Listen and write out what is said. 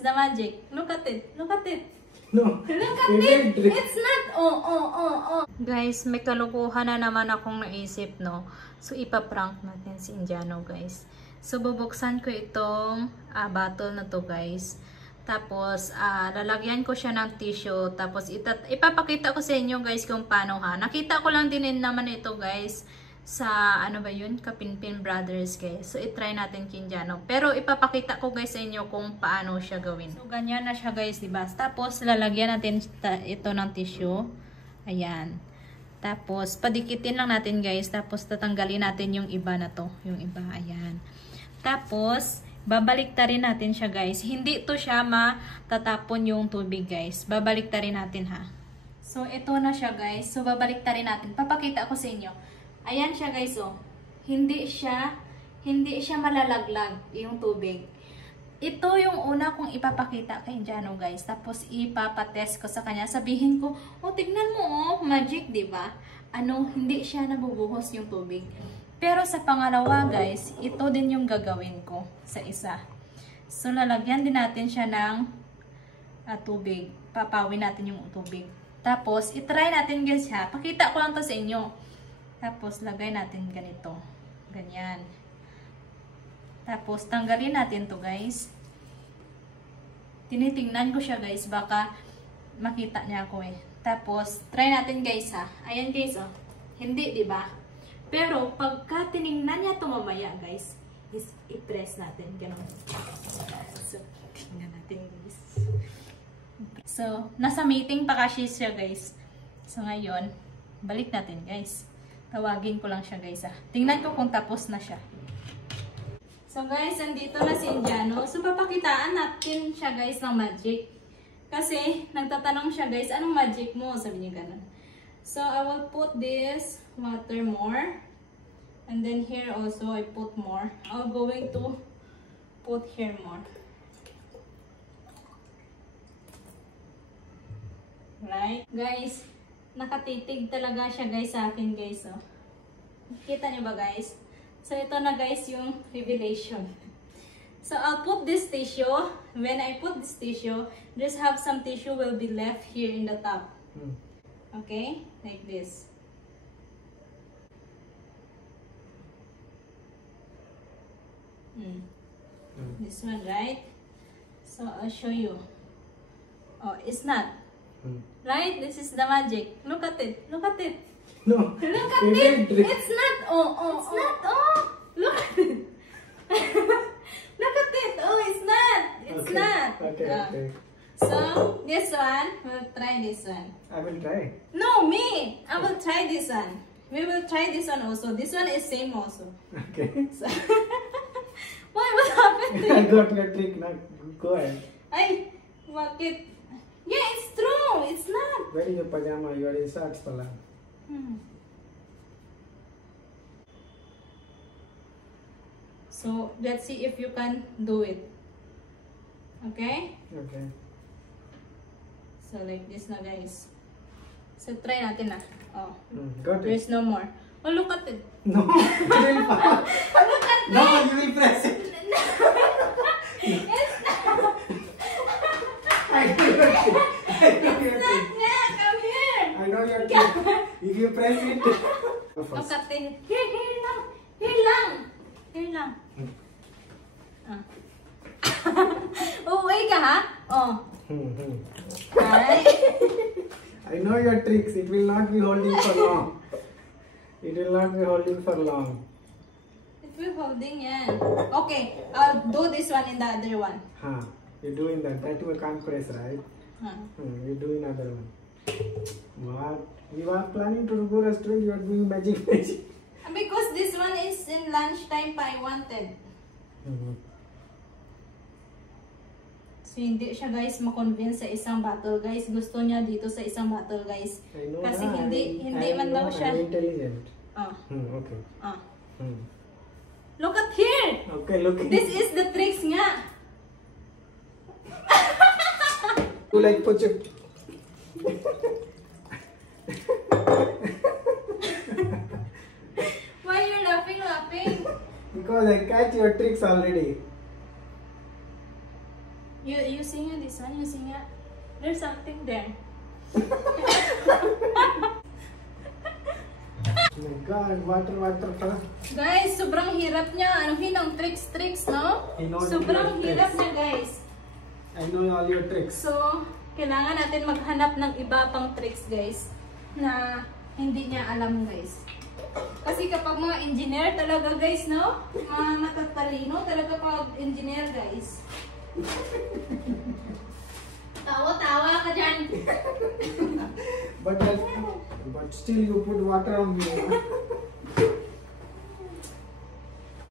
is the magic. Look at it. Look at it. No. Look at it. It's not. Oh. Guys, may kalukuhan na naman akong naisip, no? So, ipaprank natin si Indiano, guys. So, bubuksan ko itong bottle na to, guys. Tapos, lalagyan ko siya ng tissue. Tapos, ipapakita ko sa inyo, guys, kung paano ha. Nakita ko lang din naman ito, guys, sa, ano ba yun? Kapinpin Brothers, guys. So, itry natin Indiano. Pero, ipapakita ko, guys, sa inyo kung paano siya gawin. So, ganyan na siya, guys, diba? Tapos, lalagyan natin ito ng tissue. Ayan. Tapos, padikitin lang natin, guys. Tapos, tatanggalin natin yung iba na to. Yung iba, ayan. Tapos, babaliktarin natin siya, guys. Hindi to siya matatapon yung tubig, guys. Babaliktarin natin, ha. So, ito na siya, guys. So, babaliktarin natin. Papakita ko sa inyo. Ayan siya, guys, oh. Hindi siya malalaglag yung tubig. Ito yung una kong ipapakita kay Indiano, guys. Tapos, ipapatest ko sa kanya. Sabihin ko, oh, tignan mo, oh, magic, diba? Hindi siya nabubuhos yung tubig. Pero sa pangalawa, guys, ito din yung gagawin ko sa isa. So, lalagyan din natin siya ng tubig. Papawin natin yung tubig. Tapos, itry natin, guys, ha. Pakita ko lang to sa inyo. Tapos, lagay natin ganito. Ganyan. Tapos, tanggalin natin to, guys. Tinitingnan ko siya, guys. Baka makita niya ako, eh. Tapos, try natin, guys, ha. Ayan, guys, oh. Hindi, diba? Pero, pagka tinignan niya ito mamaya, guys, i-press natin. Ganun. So, tingnan natin, guys. So, nasa meeting pa kasi siya, guys. So, ngayon, balik natin, guys. Tawagin ko lang siya, guys, ah. Tingnan ko kung tapos na siya. So, guys, andito na si Indiano. So, papakitaan natin siya, guys, ng magic. Kasi, nagtatanong siya, guys, anong magic mo? Sabi niya ganun. So, I will put this water more. And then here also, I put more. I'm going to put here more. Right? Guys, nakatitig talaga siya, guys, sa akin, guys, oh. Kita niyo ba, guys? So, ito na, guys, yung revelation. So, I'll put this tissue. When I put this tissue, just have some tissue will be left here in the top. Okay? Like this. This one, right? So, I'll show you. Oh, it's not. Right? This is the magic. Look at it. Look at it. No. Look at it. It's not. Oh. It's not. Oh. Look at it. Look at it. Oh, it's not. It's not. Okay. So, this one, we'll try this one. I will try. No, me. I will try this one. We will try this one also. This one is same also. Okay. So, why? What happened? I got your trick now. Go ahead. Bakit? Yeah, it's true. It's not. Where is your pajama? You are in shorts, pala. So, let's see if you can do it. Okay? Okay. So, like this na, guys. So, try natin na. Oh. Got it. There's no more. Oh, look at it. No. You will fall. Look at No, it. you will press it. It's not. I know your trick. I know your It's not trick. nga. Come here. I know your trick. If you press it. Look at it. Here lang. Here lang. Here lang. Uwi ka, ha? Oh. Ay. I know your tricks. It will not be holding for long. It will not be holding for long. It will holding yan. Okay, I'll do this one in the other one. You're doing that. That you can't press, right? Huh. You're doing another one. What? You are planning to go restaurant. You are doing magic. Because this one is in lunchtime pa I wanted. So, hindi siya, guys, ma-convince sa isang bottle, guys. Gusto niya dito sa isang bottle, guys. Kasi hindi man daw siya. I'm intelligent. Okay. Look at here! Okay, look. This is the tricks nga. You like push. Why you're laughing? Because I catch your tricks already. You you see nga this one? You see nga? There's something there. Oh my God, water pala. Guys, sobrang hirap niya. Anuhin ang tricks, no? Sobrang hirap niya, guys. I know all your tricks. So, kailangan natin maghanap ng iba pang tricks, guys, na hindi niya alam, guys. Kasi kapag mga engineer talaga, guys, no? Mga matatalino talaga pag engineer, guys. Tawa-tawa ka dyan. But still you put water on me.